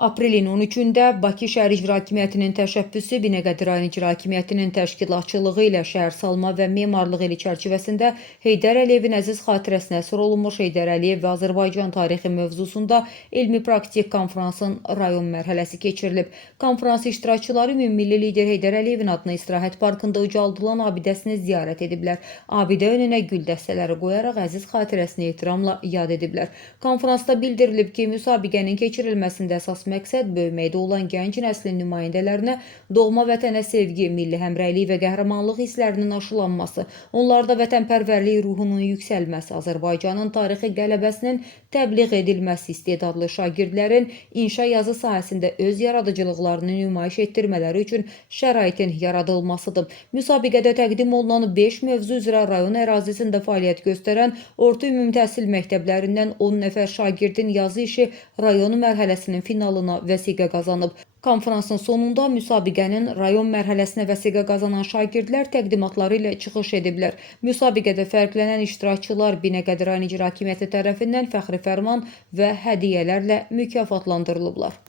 Aprelin 13-də Bakı Şəhər İcra Hakimiyyətinin təşəbbüsü Binəqədi rayon İcra Hakimiyyətinin təşkilatçılığı ilə şəhərsalma və memarlıq ili çərçivəsində Heydər Əliyevin əziz xatirəsinə əsir olunmuş Heydər Əliyev və Azərbaycan tarixi mövzusunda elmi-praktik konfransın rayon mərhələsi keçirilib. Konfrans iştirakçıları ümummilli lider Heydər Əliyevin adına istirahət parkında ucaldılan abidəsini ziyarət ediblər. Abidə önünə gül dəstələri qoyaraq əziz xatirəsini ehtiramla yad ediblər. Konfransda bildirilib ki, müsabiqənin keçirilməsində əsas məqsəd böyüməkdə olan gənc nəslin nümayəndələrinə doğma vətənə sevgi, milli həmrəylik və qəhrəmanlıq hisslərinin aşılanması, onlarda vətənpərvərlik ruhunun yüksəlməsi, Azərbaycanın tarixi qələbəsinin təbliğ edilməsi, istedadlı şagirdlərin inşa yazı sahəsində öz yaradıcılıqlarını nümayiş etdirmələri üçün şəraitin yaradılmasıdır. Müsabiqədə təqdim olunan 5 mövzu üzrə rayon ərazisində fəaliyyət göstərən orta ümumi təhsil məktəblərindən 10 nəfər şagirdin yazı işi rayon mərhələsinin finalına vəsiqə qazanıb. Konfransın sonunda müsabiqənin rayon mərhələsinə vəsiqə qazanan şagirdlər təqdimatları ilə çıxış ediblər. Müsabiqədə fərqlənən iştirakçılar Binəqədi rayon İcra Hakimiyyəti tərəfindən fəxri fərman və hədiyyələrlə mükafatlandırılıblar.